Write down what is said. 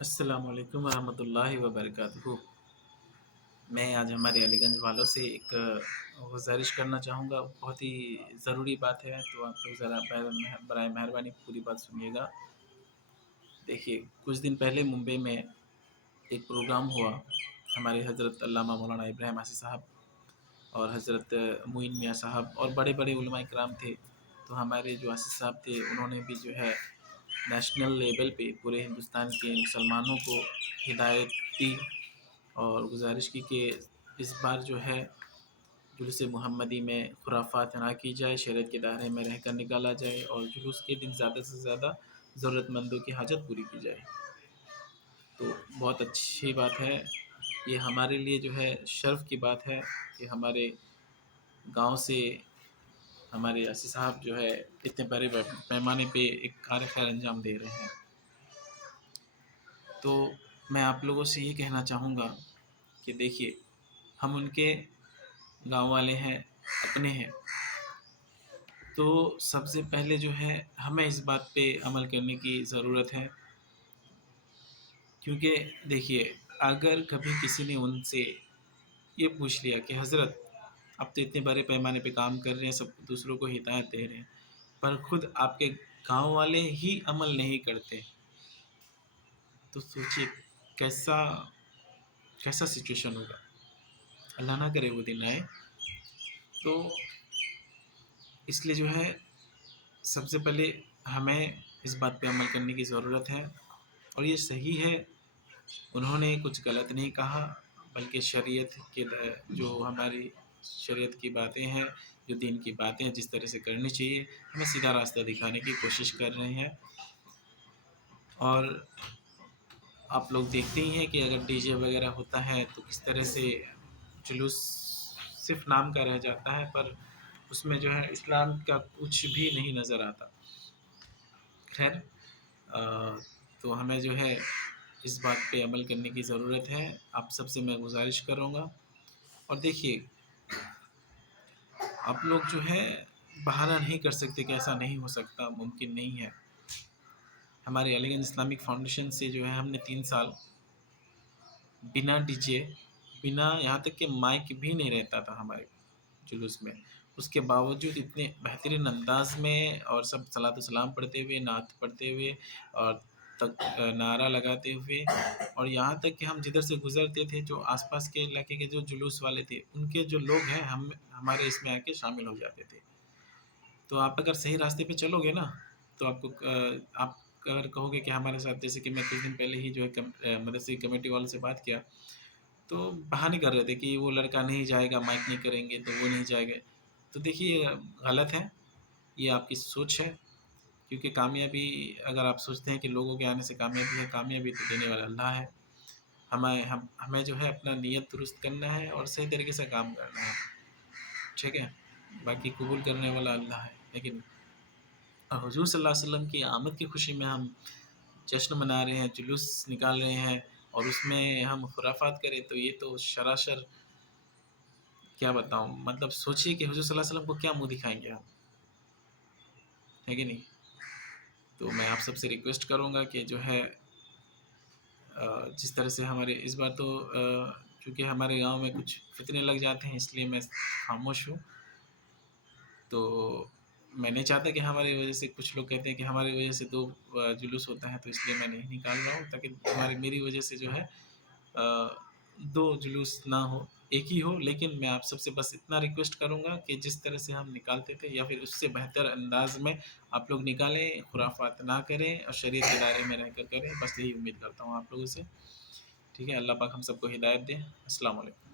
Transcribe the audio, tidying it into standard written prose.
अस्सलाम वालेकुम वरहमतुल्लाहि वबरकातुहू। मैं आज हमारे अलीगंज वालों से एक गुज़ारिश करना चाहूँगा, बहुत ही ज़रूरी बात है, तो आप लोग ज़रा बराए मेहरबानी पूरी बात सुनिएगा। देखिए, कुछ दिन पहले मुंबई में एक प्रोग्राम हुआ, हमारे हज़रत अल्लामा मौलाना इब्राहिम आसिफ़ साहब और हज़रत मुइन मियाँ साहब और बड़े-बड़े उलमा इकराम थे। तो हमारे जो आसिफ़ साहब थे, उन्होंने भी जो है नेशनल लेवल पे पूरे हिंदुस्तान के मुसलमानों को हिदायत दी और गुज़ारिश की कि इस बार जो है जुलूस मुहम्मदी में खुराफात ना की जाए, शरीयत के दायरे में रहकर निकाला जाए और जुलूस के दिन ज़्यादा से ज़्यादा ज़रूरतमंदों की हाजत पूरी की जाए। तो बहुत अच्छी बात है, ये हमारे लिए जो है शर्फ़ की बात है कि हमारे गाँव से हमारे असी साहब जो है इतने बड़े पैमाने पे एक कार्य खैर अंजाम दे रहे हैं। तो मैं आप लोगों से ये कहना चाहूँगा कि देखिए, हम उनके गाँव वाले हैं, अपने हैं, तो सबसे पहले जो है हमें इस बात पे अमल करने की ज़रूरत है, क्योंकि देखिए, अगर कभी किसी ने उनसे ये पूछ लिया कि हज़रत, आप तो इतने बड़े पैमाने पे काम कर रहे हैं, सब दूसरों को हिदायत दे रहे हैं, पर खुद आपके गाँव वाले ही अमल नहीं करते, तो सोचिए कैसा कैसा सिचुएशन होगा। अल्लाह ना करे वो दिन आए। तो इसलिए जो है सबसे पहले हमें इस बात पे अमल करने की ज़रूरत है और ये सही है, उन्होंने कुछ गलत नहीं कहा, बल्कि शरीयत के जो हमारी शरीयत की बातें हैं, जो दीन की बातें हैं, जिस तरह से करनी चाहिए, हमें सीधा रास्ता दिखाने की कोशिश कर रहे हैं। और आप लोग देखते ही हैं कि अगर डीजे वगैरह होता है तो किस तरह से जुलूस सिर्फ नाम का रह जाता है, पर उसमें जो है इस्लाम का कुछ भी नहीं नज़र आता। खैर, तो हमें जो है इस बात पे अमल करने की ज़रूरत है। आप सबसे मैं गुज़ारिश करूँगा। और देखिए, आप लोग जो है बहाना नहीं कर सकते कि ऐसा नहीं हो सकता, मुमकिन नहीं है। हमारे अलीगंज इस्लामिक फाउंडेशन से जो है हमने 3 साल बिना डीजे, बिना यहाँ तक कि माइक भी नहीं रहता था हमारे जुलूस में। उसके बावजूद इतने बेहतरीन अंदाज़ में और सब सलातो सलाम पढ़ते हुए, नात पढ़ते हुए और नारा लगाते हुए, और यहाँ तक कि हम जिधर से गुज़रते थे, जो आस-पास के इलाके के जो जुलूस वाले थे, उनके जो लोग हैं, हम हमारे इसमें आके शामिल हो जाते थे। तो आप अगर सही रास्ते पे चलोगे ना, तो आपको आप अगर कहोगे कि हमारे साथ, जैसे कि मैं कुछ दिन पहले ही जो है मदरसे की कमेटी वालों से बात किया, तो बहाने कर रहे थे कि वो लड़का नहीं जाएगा, माइक नहीं करेंगे तो वो नहीं जाएगा। तो देखिए, गलत है, ये आपकी सोच है, क्योंकि कामयाबी, अगर आप सोचते हैं कि लोगों के आने से कामयाबी है, कामयाबी तो देने वाला अल्लाह है। हमें जो है अपना नीयत दुरुस्त करना है और सही तरीके से काम करना है, ठीक है? बाकी कबूल करने वाला अल्लाह है। लेकिन हुज़ूर सल्लल्लाहु अलैहि वसल्लम की आमद की खुशी में हम जश्न मना रहे हैं, जुलूस निकाल रहे हैं और उसमें हम खुराफात करें, तो ये तो सरासर, क्या बताऊँ, मतलब सोचिए कि हुज़ूर सल्लल्लाहु अलैहि वसल्लम को क्या मुँह दिखाएँगे हम, है कि नहीं? तो मैं आप सबसे रिक्वेस्ट करूँगा कि जो है जिस तरह से हमारे इस बार तो चूँकि हमारे गाँव में कुछ फितने लग जाते हैं, इसलिए मैं खामोश हूँ। तो मैं नहीं चाहता कि हमारी वजह से, कुछ लोग कहते हैं कि हमारी वजह से 2 जुलूस होता है, तो इसलिए मैं नहीं निकाल रहा हूँ, ताकि मेरी वजह से जो है 2 जुलूस ना हो, 1 ही हो। लेकिन मैं आप सबसे बस इतना रिक्वेस्ट करूँगा कि जिस तरह से हम निकालते थे या फिर उससे बेहतर अंदाज़ में आप लोग निकालें, खुराफात ना करें और शरीयत के दायरे में रहकर करें। बस यही उम्मीद करता हूँ आप लोगों से। ठीक है? अल्लाह पाक हम सबको हिदायत दे। अस्सलाम वालेकुम।